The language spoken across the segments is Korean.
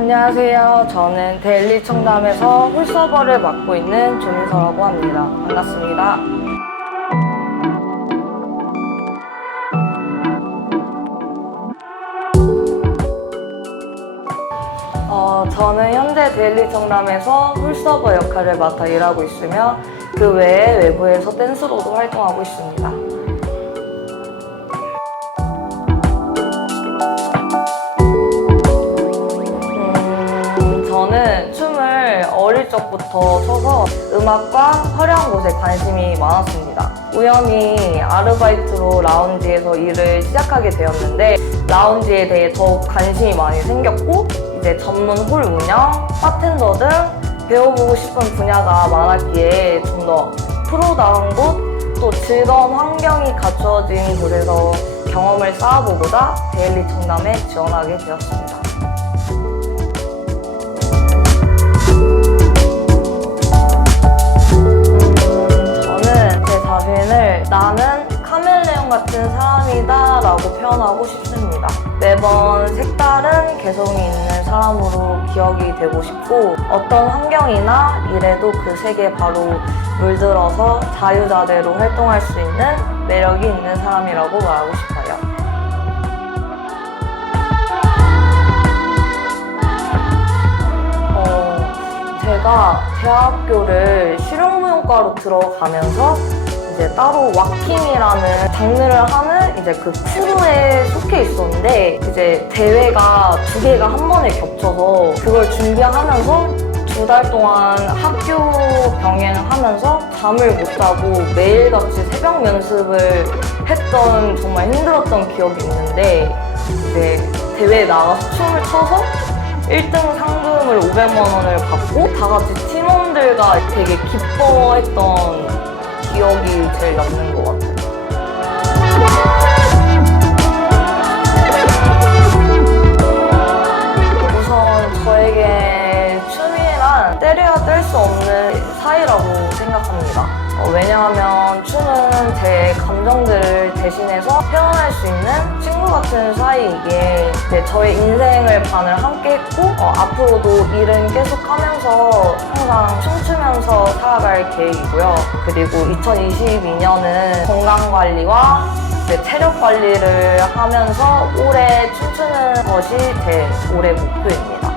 안녕하세요. 저는 데일리 청담에서 홀서버를 맡고 있는 조민서라고 합니다. 반갑습니다. 어, 저는 현재 데일리 청담에서 홀서버 역할을 맡아 일하고 있으며 그 외에 외부에서 댄스로도 활동하고 있습니다. 적부터 춰서 음악과 화려한 곳에 관심이 많았습니다. 우연히 아르바이트로 라운지에서 일을 시작하게 되었는데 라운지에 대해 더욱 관심이 많이 생겼고 이제 전문 홀 운영, 바텐더 등 배워보고 싶은 분야가 많았기에 좀 더 프로다운 곳, 또 즐거운 환경이 갖추어진 곳에서 경험을 쌓아보고자 데일리 청담에 지원하게 되었습니다. 나는 카멜레온 같은 사람이다 라고 표현하고 싶습니다. 매번 색다른 개성이 있는 사람으로 기억이 되고 싶고 어떤 환경이나 일에도 그 색에 바로 물들어서 자유자재로 활동할 수 있는 매력이 있는 사람이라고 말하고 싶어요. 어, 제가 대학교를 실용무용과로 들어가면서 이제 따로 왁킹이라는 장르를 하는 이제 그 크루에 속해 있었는데 이제 대회가 두 개가 한 번에 겹쳐서 그걸 준비하면서 두 달 동안 학교 병행하면서 잠을 못 자고 매일같이 새벽 연습을 했던 정말 힘들었던 기억이 있는데 이제 대회에 나가서 춤을 춰서 1등 상금을 500만 원을 받고 다 같이 팀원들과 되게 기뻐했던 기억이 제일 남는 것 같아요. 우선 저에게 춤이란 때려야 뗄 수 없는 사이라고 생각합니다. 어, 왜냐하면 제 감정들을 대신해서 표현할 수 있는 친구 같은 사이이기에 이제 저의 인생을 반을 함께 했고 어, 앞으로도 일은 계속 하면서 항상 춤추면서 살아갈 계획이고요. 그리고 2022년은 건강 관리와 이제 체력 관리를 하면서 오래 춤추는 것이 제 올해 목표입니다.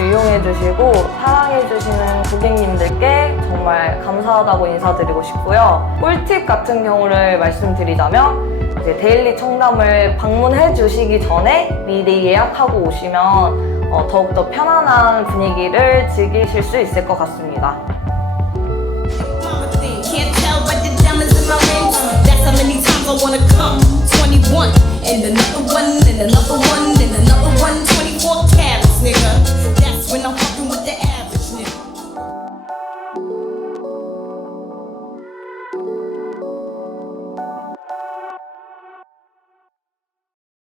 이용해 주시고 사랑해 주시는 고객님들께 정말 감사하다고 인사드리고 싶고요. 꿀팁 같은 경우를 말씀드리자면 이제 데일리 청담을 방문해 주시기 전에 미리 예약하고 오시면 어, 더욱더 편안한 분위기를 즐기실 수 있을 것 같습니다.